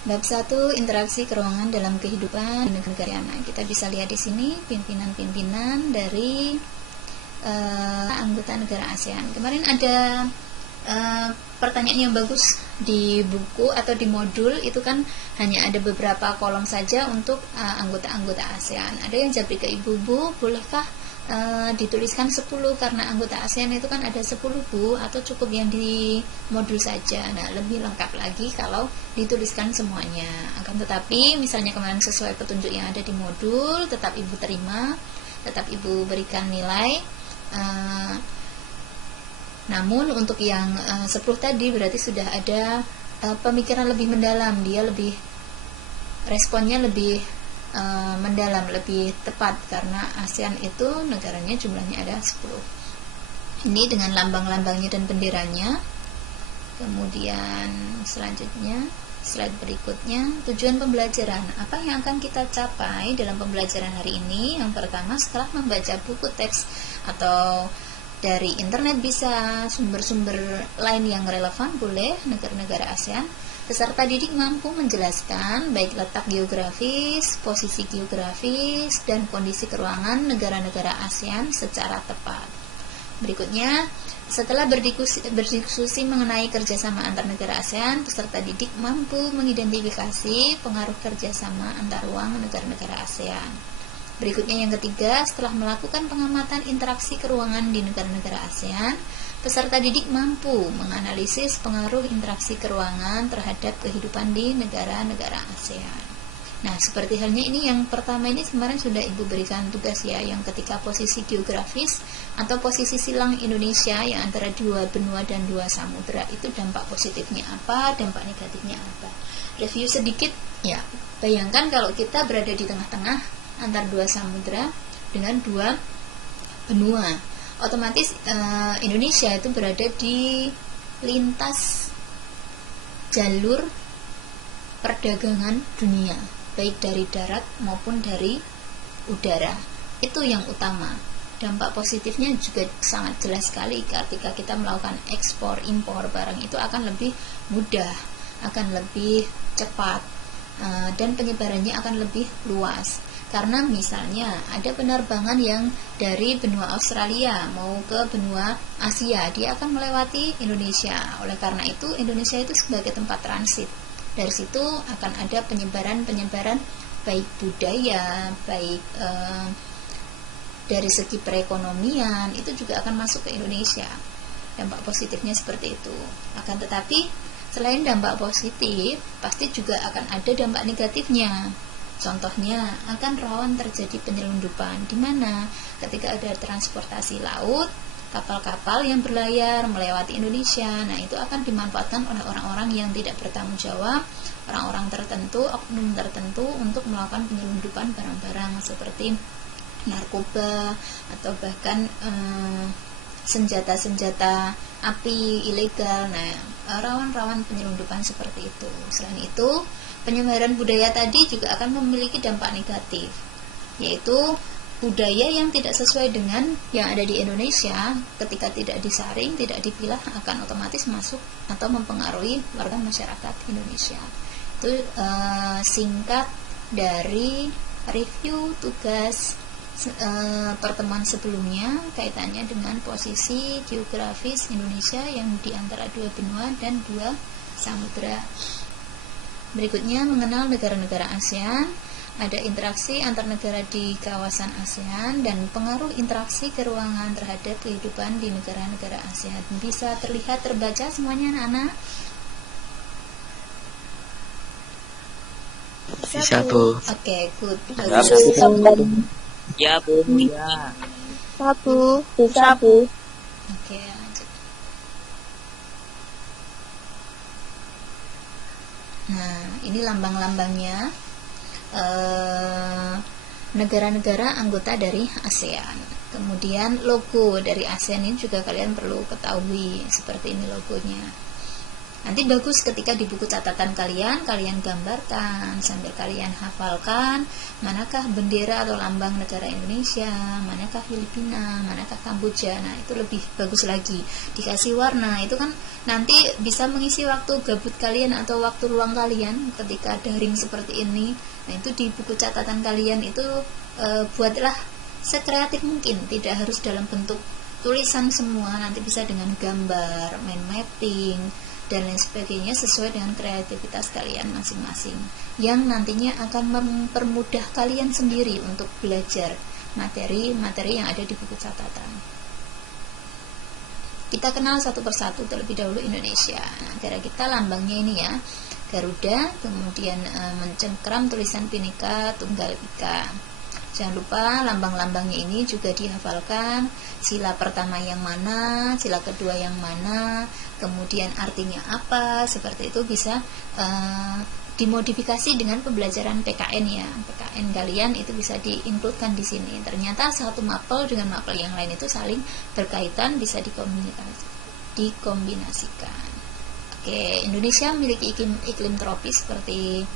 Bab 1, interaksi keuangan dalam kehidupan negara. Nah, kita bisa lihat di sini pimpinan-pimpinan dari anggota negara ASEAN. Kemarin ada pertanyaan yang bagus di buku atau di modul itu kan hanya ada beberapa kolom saja untuk anggota-anggota ASEAN. Ada yang japri ke ibu-ibu, bolehkah dituliskan 10 karena anggota ASEAN itu kan ada 10 Bu, atau cukup yang di modul saja. Nah, lebih lengkap lagi kalau dituliskan semuanya. Akan tetapi misalnya kemarin sesuai petunjuk yang ada di modul, tetap Ibu terima, tetap Ibu berikan nilai. Namun untuk yang 10 tadi berarti sudah ada pemikiran lebih mendalam, dia lebih responnya lebih mendalam, lebih tepat karena ASEAN itu negaranya jumlahnya ada 10. Ini dengan lambang-lambangnya dan benderanya. Kemudian selanjutnya slide berikutnya, tujuan pembelajaran. Apa yang akan kita capai dalam pembelajaran hari ini? Yang pertama, setelah membaca buku teks atau dari internet bisa sumber-sumber lain yang relevan boleh negara-negara ASEAN, peserta didik mampu menjelaskan baik letak geografis, posisi geografis, dan kondisi keuangan negara-negara ASEAN secara tepat. Berikutnya, setelah berdiskusi mengenai kerjasama antar negara ASEAN, peserta didik mampu mengidentifikasi pengaruh kerjasama antar ruang negara-negara ASEAN. Berikutnya yang ketiga, setelah melakukan pengamatan interaksi keuangan di negara-negara ASEAN, peserta didik mampu menganalisis pengaruh interaksi keuangan terhadap kehidupan di negara-negara ASEAN. Nah, seperti halnya ini yang pertama ini kemarin sudah Ibu berikan tugas ya, yang ketika posisi geografis atau posisi silang Indonesia yang antara dua benua dan dua samudera itu dampak positifnya apa, dampak negatifnya apa. Review sedikit ya, bayangkan kalau kita berada di tengah-tengah antar dua samudera dengan dua benua, otomatis Indonesia itu berada di lintas jalur perdagangan dunia, baik dari darat maupun dari udara. Itu yang utama. Dampak positifnya juga sangat jelas sekali ketika kita melakukan ekspor impor barang itu akan lebih mudah, akan lebih cepat, dan penyebarannya akan lebih luas. Karena misalnya ada penerbangan yang dari benua Australia mau ke benua Asia, dia akan melewati Indonesia. Oleh karena itu Indonesia itu sebagai tempat transit. Dari situ akan ada penyebaran baik budaya, baik dari segi perekonomian itu juga akan masuk ke Indonesia. Dampak positifnya seperti itu. Akan tetapi selain dampak positif, pasti juga akan ada dampak negatifnya. Contohnya akan rawan terjadi penyelundupan, di mana ketika ada transportasi laut, kapal-kapal yang berlayar melewati Indonesia, nah itu akan dimanfaatkan oleh orang-orang yang tidak bertanggung jawab, orang-orang tertentu, oknum tertentu untuk melakukan penyelundupan barang-barang seperti narkoba atau bahkan senjata-senjata api ilegal. Nah, rawan-rawan penyelundupan seperti itu. Selain itu, penyebaran budaya tadi juga akan memiliki dampak negatif, yaitu budaya yang tidak sesuai dengan yang ada di Indonesia ketika tidak disaring, tidak dipilah akan otomatis masuk atau mempengaruhi warga masyarakat Indonesia. Itu singkat dari review tugas pertemuan sebelumnya kaitannya dengan posisi geografis Indonesia yang di antara dua benua dan dua samudera. Berikutnya mengenal negara-negara ASEAN, ada interaksi antar negara di kawasan ASEAN dan pengaruh interaksi keuangan terhadap kehidupan di negara-negara ASEAN. Bisa terlihat terbaca semuanya anak-anak? Bisa Bu. Oke, good. Ya Bu, ya. Satu, bisa Bu. Oke, lanjut. Nah, ini lambang-lambangnya negara-negara anggota dari ASEAN. Kemudian logo dari ASEAN ini juga kalian perlu ketahui, seperti ini logonya. Nanti bagus ketika di buku catatan kalian gambarkan sambil kalian hafalkan manakah bendera atau lambang negara Indonesia, manakah Filipina, manakah Kamboja. Nah, itu lebih bagus lagi. Dikasih warna, itu kan nanti bisa mengisi waktu gabut kalian atau waktu luang kalian ketika daring seperti ini. Nah, itu di buku catatan kalian itu buatlah sekreatif mungkin, tidak harus dalam bentuk tulisan semua, nanti bisa dengan gambar, main mapping dan lain sebagainya sesuai dengan kreativitas kalian masing-masing yang nantinya akan mempermudah kalian sendiri untuk belajar materi-materi yang ada di buku catatan. Kita kenal satu persatu terlebih dahulu Indonesia. Nah, negara kita lambangnya ini ya, Garuda, kemudian mencengkram tulisan Bhinneka Tunggal Ika. Jangan lupa lambang-lambangnya ini juga dihafalkan, sila pertama yang mana, sila kedua yang mana, kemudian artinya apa, seperti itu bisa dimodifikasi dengan pembelajaran PKN ya. PKN kalian itu bisa diinkludkan di sini. Ternyata satu mapel dengan mapel yang lain itu saling berkaitan, bisa dikombinasikan. Oke, Indonesia memiliki iklim tropis seperti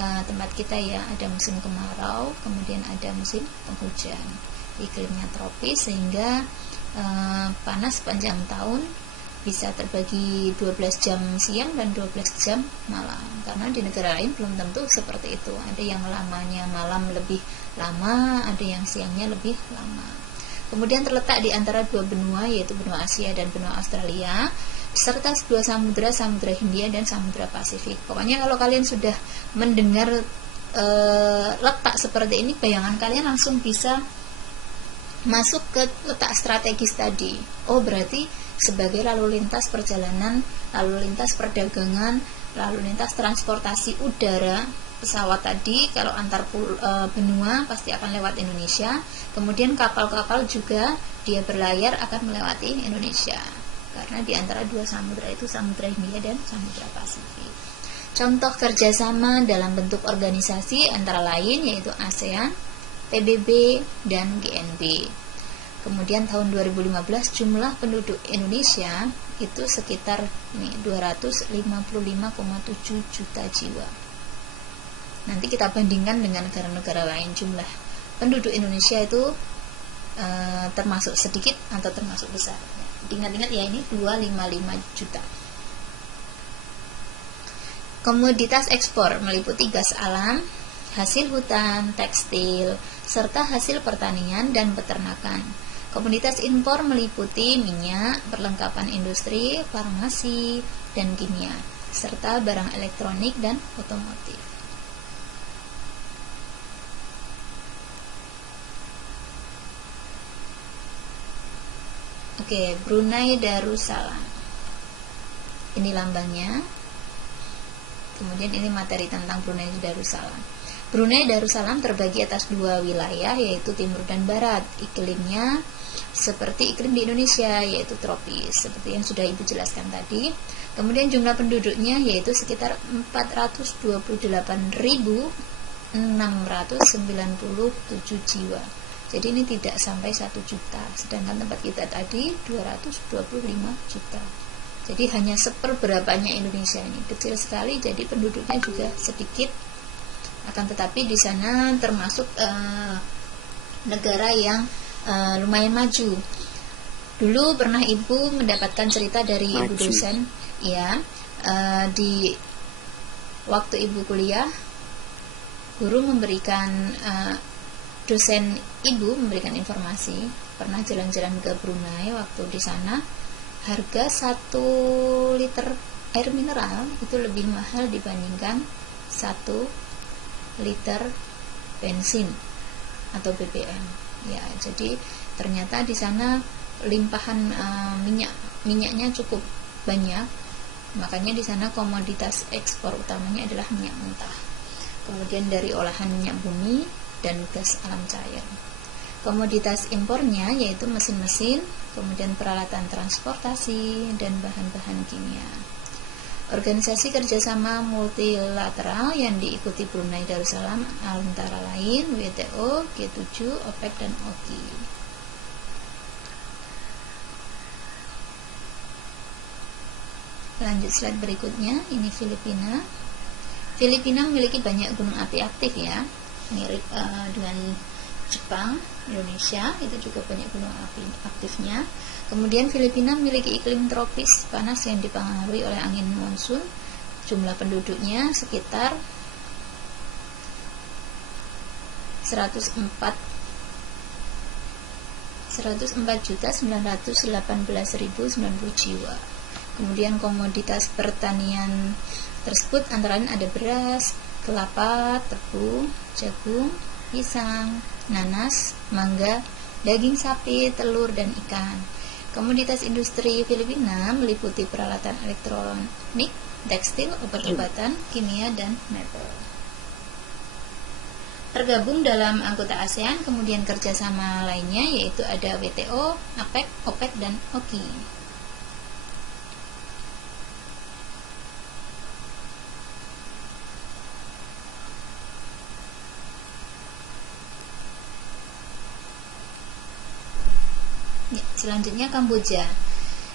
tempat kita ya, ada musim kemarau, kemudian ada musim penghujan. Iklimnya tropis sehingga panas sepanjang tahun, bisa terbagi 12 jam siang dan 12 jam malam. Karena di negara lain belum tentu seperti itu. Ada yang lamanya malam lebih lama, ada yang siangnya lebih lama. Kemudian terletak di antara dua benua, yaitu benua Asia dan benua Australia, serta dua samudra, Samudra Hindia dan Samudra Pasifik. Pokoknya kalau kalian sudah mendengar letak seperti ini, bayangan kalian langsung bisa masuk ke letak strategis tadi. Oh, berarti sebagai lalu lintas perjalanan, lalu lintas perdagangan, lalu lintas transportasi udara, pesawat tadi kalau antar benua pasti akan lewat Indonesia. Kemudian kapal-kapal juga dia berlayar akan melewati Indonesia, karena di antara dua samudra itu Samudra Hindia dan Samudra Pasifik. Contoh kerjasama dalam bentuk organisasi antara lain yaitu ASEAN, PBB, dan GNB. Kemudian tahun 2015 jumlah penduduk Indonesia itu sekitar 255,7 juta jiwa. Nanti kita bandingkan dengan negara-negara lain, jumlah penduduk Indonesia itu termasuk sedikit atau termasuk besar. Ingat-ingat ya, ini 255 juta. Komoditas ekspor meliputi gas alam, hasil hutan, tekstil, serta hasil pertanian dan peternakan. Komoditas impor meliputi minyak, perlengkapan industri, farmasi, dan kimia, serta barang elektronik dan otomotif. Oke, Brunei Darussalam. Ini lambangnya. Kemudian ini materi tentang Brunei Darussalam. Brunei Darussalam terbagi atas dua wilayah, yaitu timur dan barat. Iklimnya seperti iklim di Indonesia, yaitu tropis, seperti yang sudah Ibu jelaskan tadi. Kemudian jumlah penduduknya yaitu sekitar 428.697 jiwa. Jadi ini tidak sampai 1 juta, sedangkan tempat kita tadi 225 juta. Jadi hanya seperberapanya Indonesia ini, kecil sekali, jadi penduduknya juga sedikit. Akan tetapi di sana termasuk negara yang lumayan maju. Dulu pernah Ibu mendapatkan cerita dari Ibu dosen, ya, di waktu Ibu kuliah, guru memberikan dosen Ibu memberikan informasi pernah jalan-jalan ke Brunei. Waktu di sana harga 1 liter air mineral itu lebih mahal dibandingkan 1 liter bensin atau BBM. Ya, jadi ternyata di sana limpahan minyaknya cukup banyak. Makanya di sana komoditas ekspor utamanya adalah minyak mentah. Kemudian dari olahan minyak bumi dan gas alam cair. Komoditas impornya yaitu mesin-mesin, kemudian peralatan transportasi, dan bahan-bahan kimia. Organisasi kerjasama multilateral yang diikuti Brunei Darussalam antara lain WTO, G7, OPEC, dan OKI. Lanjut slide berikutnya, ini Filipina. Filipina memiliki banyak gunung api aktif ya, mirip dengan Jepang, Indonesia itu juga banyak gunung api aktifnya. Kemudian Filipina memiliki iklim tropis panas yang dipengaruhi oleh angin monsun. Jumlah penduduknya sekitar 104.918.090 jiwa. Kemudian komoditas pertanian tersebut antara lain ada beras, kelapa, tebu, jagung, pisang, nanas, mangga, daging sapi, telur, dan ikan. Komoditas industri Filipina meliputi peralatan elektronik, tekstil, obat-obatan, kimia, dan mebel. Tergabung dalam anggota ASEAN, kemudian kerjasama lainnya yaitu ada WTO, APEC, OPEC, dan OKI. Ya, selanjutnya Kamboja.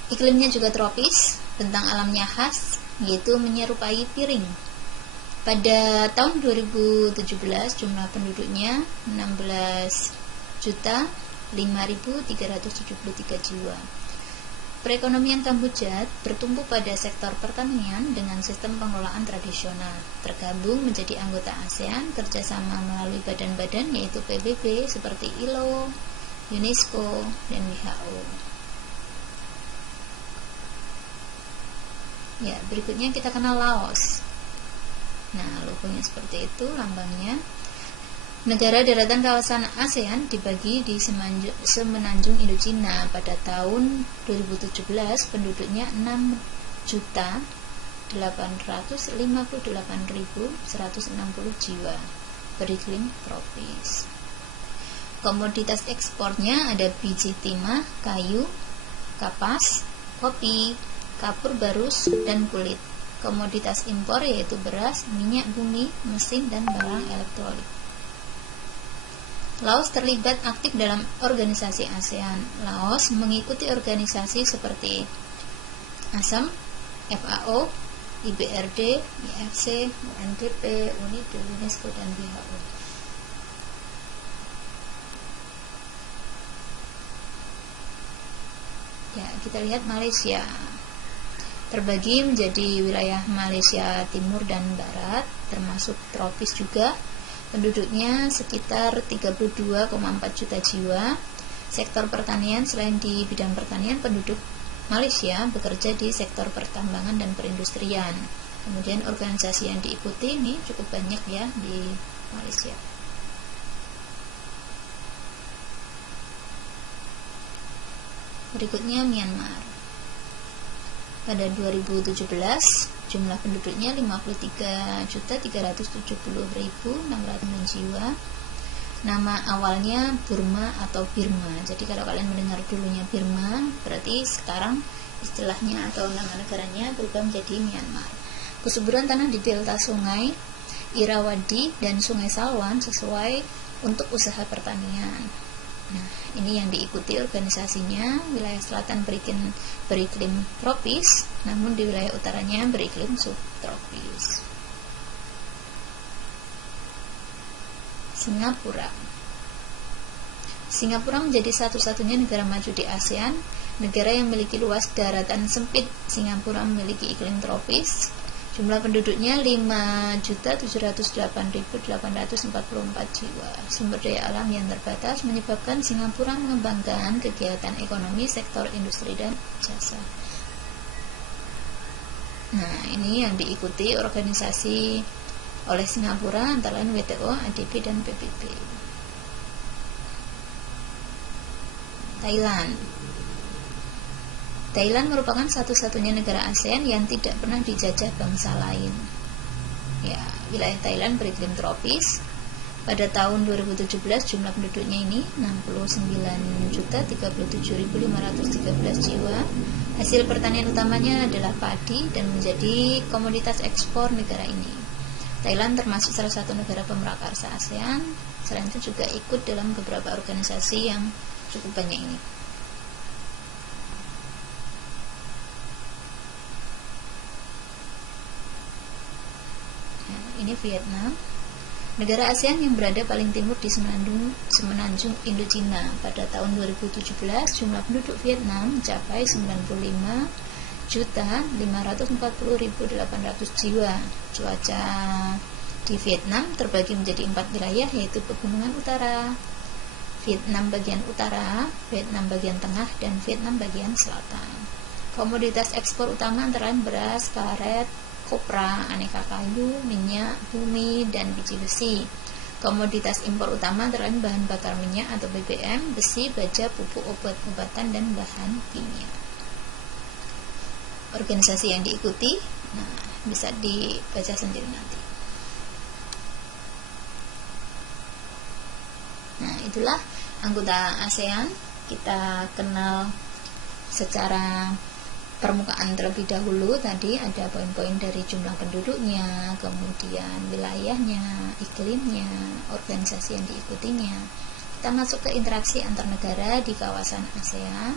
Iklimnya juga tropis, bentang alamnya khas, yaitu menyerupai piring. Pada tahun 2017 jumlah penduduknya 16.5.373 jiwa. Perekonomian Kamboja bertumpu pada sektor pertanian dengan sistem pengelolaan tradisional. Tergabung menjadi anggota ASEAN, kerjasama melalui badan-badan yaitu PBB seperti ILO, UNESCO, dan WHO. Ya, berikutnya kita kenal Laos. Nah, logonya seperti itu, lambangnya. Negara daratan kawasan ASEAN dibagi di semenanjung Indochina. Pada tahun 2017 penduduknya 6.858.160 jiwa, beriklim tropis. Komoditas ekspornya ada biji timah, kayu, kapas, kopi, kapur barus, dan kulit. Komoditas impor yaitu beras, minyak bumi, mesin, dan barang elektronik. Laos terlibat aktif dalam organisasi ASEAN. Laos mengikuti organisasi seperti ASEM, FAO, IBRD, IFC, UNDP, UNIDO, UNESCO, dan WHO. Ya, kita lihat Malaysia. Terbagi menjadi wilayah Malaysia Timur dan Barat, termasuk tropis juga. Penduduknya sekitar 32,4 juta jiwa. Sektor pertanian, selain di bidang pertanian, penduduk Malaysia bekerja di sektor pertambangan dan perindustrian. Kemudian organisasi yang diikuti ini cukup banyak ya di Malaysia. Berikutnya Myanmar. Pada 2017 jumlah penduduknya 53.370.600 jiwa. Nama awalnya Burma atau Birma. Jadi kalau kalian mendengar dulunya Birma, berarti sekarang istilahnya atau nama negaranya berubah menjadi Myanmar. Kesuburan tanah di delta sungai Irrawaddy dan sungai Salwan sesuai untuk usaha pertanian. Nah, ini yang diikuti organisasinya. Wilayah selatan beriklim tropis, namun di wilayah utaranya beriklim subtropis. Singapura menjadi satu-satunya negara maju di ASEAN, negara yang memiliki luas daratan sempit. Singapura memiliki iklim tropis. Jumlah penduduknya 5.708.844 jiwa. Sumber daya alam yang terbatas menyebabkan Singapura mengembangkan kegiatan ekonomi sektor industri dan jasa. Nah, ini yang diikuti organisasi oleh Singapura antara lain WTO, ADB, dan PBB. Thailand merupakan satu-satunya negara ASEAN yang tidak pernah dijajah bangsa lain. Ya, wilayah Thailand beriklim tropis. Pada tahun 2017 jumlah penduduknya ini 69.037.513 jiwa. Hasil pertanian utamanya adalah padi dan menjadi komoditas ekspor negara ini. Thailand termasuk salah satu negara pemrakarsa ASEAN. Selain itu juga ikut dalam beberapa organisasi yang cukup banyak ini. ini Vietnam. Negara ASEAN yang berada paling timur di semenanjung Indochina. Pada tahun 2017, jumlah penduduk Vietnam mencapai 95.540.800 jiwa. Cuaca di Vietnam terbagi menjadi 4 wilayah, yaitu Pegunungan Utara, Vietnam bagian utara, Vietnam bagian tengah, dan Vietnam bagian selatan. Komoditas ekspor utama antara lain beras, karet, kopra, aneka kayu, minyak, bumi, dan biji besi. Komoditas impor utama antara lain bahan bakar minyak atau BBM, besi, baja, pupuk, obat-obatan, dan bahan kimia. Organisasi yang diikuti, bisa dibaca sendiri nanti. Nah, itulah anggota ASEAN. Kita kenal secara permukaan terlebih dahulu. Tadi ada poin-poin dari jumlah penduduknya, kemudian wilayahnya, iklimnya, organisasi yang diikutinya. Kita masuk ke interaksi antar negara di kawasan ASEAN.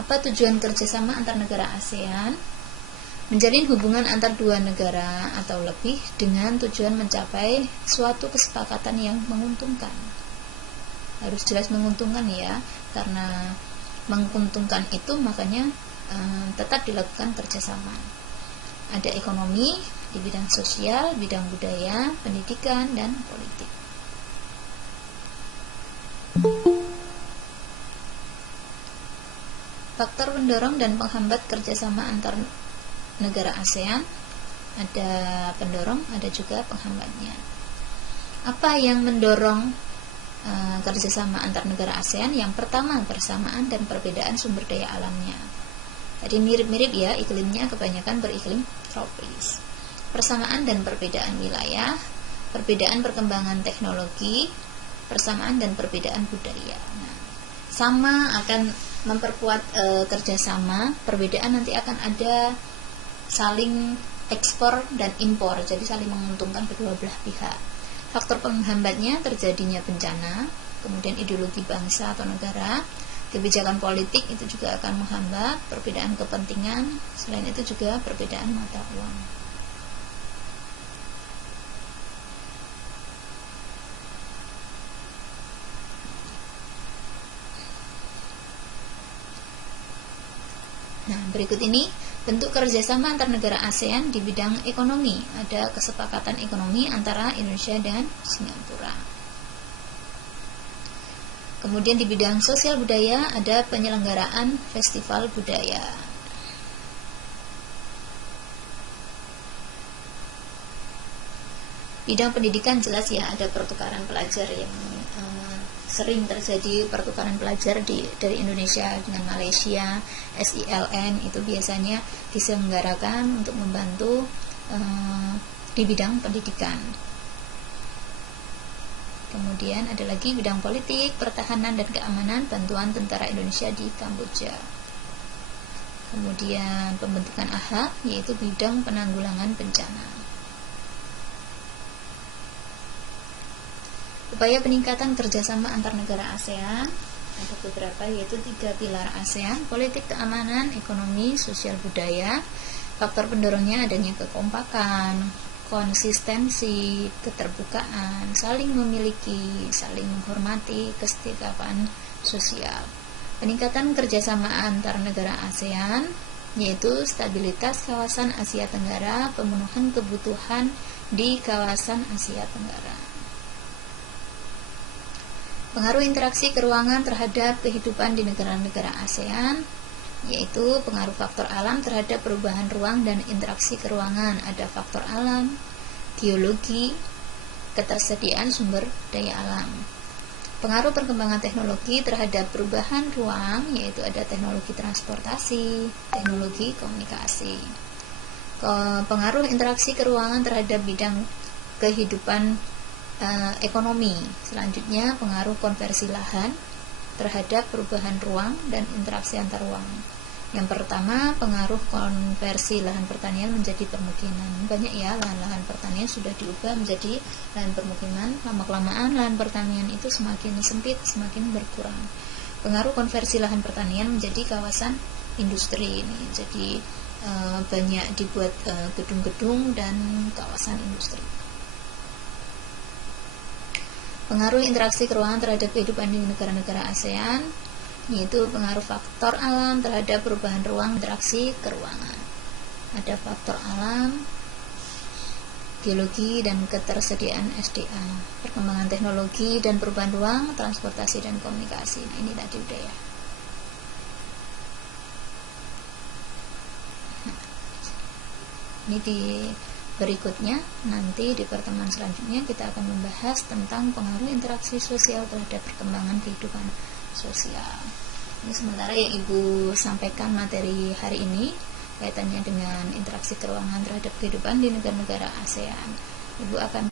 Apa tujuan kerjasama antar negara ASEAN? Menjalin hubungan antar dua negara atau lebih dengan tujuan mencapai suatu kesepakatan yang menguntungkan. Harus jelas menguntungkan ya, karena menguntungkan itu makanya tetap dilakukan kerjasama. Ada ekonomi di bidang sosial, bidang budaya, pendidikan, dan politik. Faktor pendorong dan penghambat kerjasama antar negara ASEAN. Ada pendorong, ada juga penghambatnya. Apa yang mendorong kerjasama antar negara ASEAN? Yang pertama, persamaan dan perbedaan sumber daya alamnya. Tadi mirip-mirip ya, iklimnya kebanyakan beriklim tropis. Persamaan dan perbedaan wilayah, perbedaan perkembangan teknologi, persamaan dan perbedaan budaya. Nah, sama akan memperkuat kerjasama. Perbedaan nanti akan ada saling ekspor dan impor, jadi saling menguntungkan kedua belah pihak. Faktor penghambatnya terjadinya bencana, kemudian ideologi bangsa atau negara, kebijakan politik itu juga akan menghambat, perbedaan kepentingan, selain itu juga perbedaan mata uang. Nah, berikut ini bentuk kerjasama antar negara ASEAN di bidang ekonomi. Ada kesepakatan ekonomi antara Indonesia dan Singapura. Kemudian di bidang sosial budaya ada penyelenggaraan festival budaya. Bidang pendidikan jelas ya, ada pertukaran pelajar yang sering terjadi pertukaran pelajar dari Indonesia dengan Malaysia. SILN itu biasanya diselenggarakan untuk membantu di bidang pendidikan. Kemudian ada lagi bidang politik, pertahanan dan keamanan, bantuan tentara Indonesia di Kamboja. Kemudian pembentukan AHA, yaitu bidang penanggulangan bencana. Upaya peningkatan kerjasama antar negara ASEAN ada beberapa, yaitu 3 pilar ASEAN: politik, keamanan, ekonomi, sosial budaya. Faktor pendorongnya adanya kekompakan, konsistensi, keterbukaan, saling memiliki, saling menghormati, kesetiakawanan sosial. Peningkatan kerjasama antar negara ASEAN yaitu stabilitas kawasan Asia Tenggara, pemenuhan kebutuhan di kawasan Asia Tenggara. Pengaruh interaksi keuangan terhadap kehidupan di negara-negara ASEAN, yaitu pengaruh faktor alam terhadap perubahan ruang dan interaksi keuangan. Ada faktor alam, geologi, ketersediaan sumber daya alam. Pengaruh perkembangan teknologi terhadap perubahan ruang, yaitu ada teknologi transportasi, teknologi komunikasi. Pengaruh interaksi keuangan terhadap bidang kehidupan ekonomi. Selanjutnya, pengaruh konversi lahan terhadap perubahan ruang dan interaksi antar ruang. Yang pertama, pengaruh konversi lahan pertanian menjadi permukiman. Banyak ya lahan-lahan pertanian sudah diubah menjadi lahan permukiman. Lama-kelamaan lahan pertanian itu semakin sempit, semakin berkurang. Pengaruh konversi lahan pertanian menjadi kawasan industri ini. Jadi banyak dibuat gedung-gedung dan kawasan industri. Pengaruh interaksi keruangan terhadap kehidupan di negara-negara ASEAN, yaitu pengaruh faktor alam terhadap perubahan ruang, interaksi keruangan. Ada faktor alam, geologi dan ketersediaan SDA, perkembangan teknologi dan perubahan ruang, transportasi dan komunikasi. Nah, ini tadi udah ya. Ini di berikutnya, nanti di pertemuan selanjutnya kita akan membahas tentang pengaruh interaksi sosial terhadap perkembangan kehidupan sosial. Ini sementara yang Ibu sampaikan materi hari ini kaitannya dengan interaksi keruangan terhadap kehidupan di negara-negara ASEAN. Ibu akan